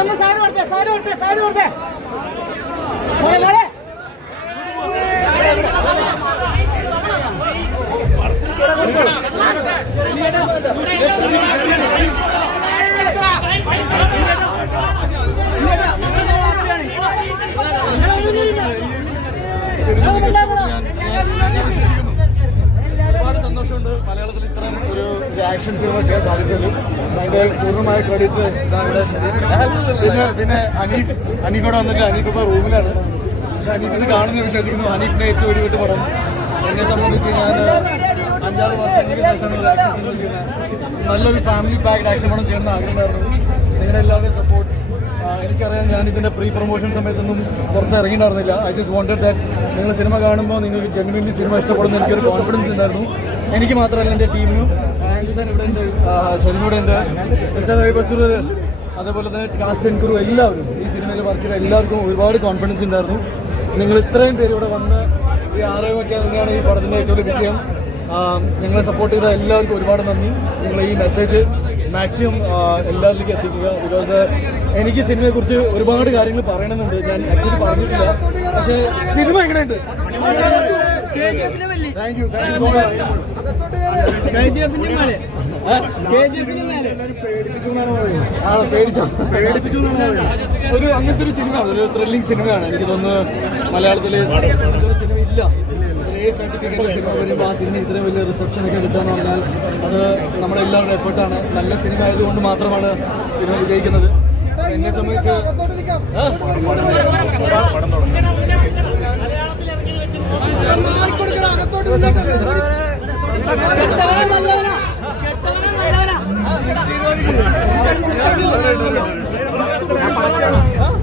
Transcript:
ഒന്ന് സൈഡ് കൊടുത്തേ സൈഡ് കൊടുത്തേ സൈഡ് കൊടുത്തേ മോനെ ആക്ഷൻ സിനിമ ചെയ്യാൻ സാധിച്ചതിൽ അതിന്റെ പൂർണമായ ക്രെഡിറ്റ് പിന്നെ പിന്നെ അനീഫ് അനീഫോടെ വന്നിട്ട് അനീഫ് ഇപ്പോൾ റൂമിലാണ്. പക്ഷെ അനീഫ് ഇത് കാണുന്ന വിശ്വസിക്കുന്നു. അനീഫിനെ ഏറ്റവും വെടിവിട്ട് പടം എന്നെ സംബന്ധിച്ച് ഞാൻ അഞ്ചാറ് വർഷങ്ങൾക്ക് ശേഷമാണ് നല്ലൊരു ഫാമിലി പാക്ഡ് ആക്ഷൻ പടം ചെയ്യണമെന്ന് ആഗ്രഹമുണ്ടായിരുന്നു. നിങ്ങളുടെ എല്ലാവരുടെയും സപ്പോർട്ട് എനിക്കറിയാം ഞാൻ ഇതിന്റെ പ്രീ പ്രൊമോഷൻ സമയത്തൊന്നും പുറത്ത് ഇറങ്ങിയിട്ടുണ്ടായിരുന്നില്ല. ഐ ജസ്റ്റ് വോണ്ടഡ് ദാറ്റ് നിങ്ങൾ സിനിമ കാണുമ്പോൾ നിങ്ങൾക്ക് ജെനുവിൻലി സിനിമ ഇഷ്ടപ്പെടുന്ന എനിക്കൊരു കോൺഫിഡൻസ് ഉണ്ടായിരുന്നു. എനിക്ക് മാത്രമല്ല എന്റെ ടീമിനും ഇവിടെ ഉണ്ട് അതേപോലെ തന്നെ കാസ്റ്റ് ആൻഡ് ക്രൂ എല്ലാവരും ഈ സിനിമയിൽ വർക്ക് ചെയ്ത എല്ലാവർക്കും ഒരുപാട് കോൺഫിഡൻസ് ഉണ്ടായിരുന്നു. നിങ്ങൾ ഇത്രയും പേര് ഇവിടെ വന്ന് ഈ ആരോഗ്യമൊക്കെ തന്നെയാണ് ഈ പടത്തിന്റെ ഏറ്റവും വലിയ വിഷയം ഞങ്ങളെ സപ്പോർട്ട് ചെയ്ത എല്ലാവർക്കും ഒരുപാട് നന്ദി. നിങ്ങൾ ഈ മെസ്സേജ് മാക്സിമം എല്ലാവരിലേക്കും എത്തിക്കുക. ബിക്കോസ് എനിക്ക് സിനിമയെക്കുറിച്ച് ഒരുപാട് കാര്യങ്ങൾ പറയണമെന്നുണ്ട്. ഞാൻ ആക്ച്വലി പറഞ്ഞിട്ടില്ല. പക്ഷേ സിനിമ എങ്ങനെയുണ്ട്? ഒരു അങ്ങനത്തെ ഒരു സിനിമയാണ് ഒരു ത്രില്ലിംഗ് സിനിമയാണ്. എനിക്ക് തോന്നുന്നു മലയാളത്തിൽ ഒരു സിനിമ ഇല്ല ഒരു എ സർട്ടിഫിക്കറ്റ് സിനിമ വരുമ്പോൾ ആ സിനിമ ഇത്രയും വലിയ റിസപ്ഷൻ ഒക്കെ കിട്ടുകയെന്ന് പറഞ്ഞാൽ അത് നമ്മുടെ എല്ലാവരുടെ എഫേർട്ടാണ് നല്ല സിനിമ ആയതുകൊണ്ട് മാത്രമാണ് സിനിമ വിജയിക്കുന്നത്. എന്നെ സംബന്ധിച്ച് ആ?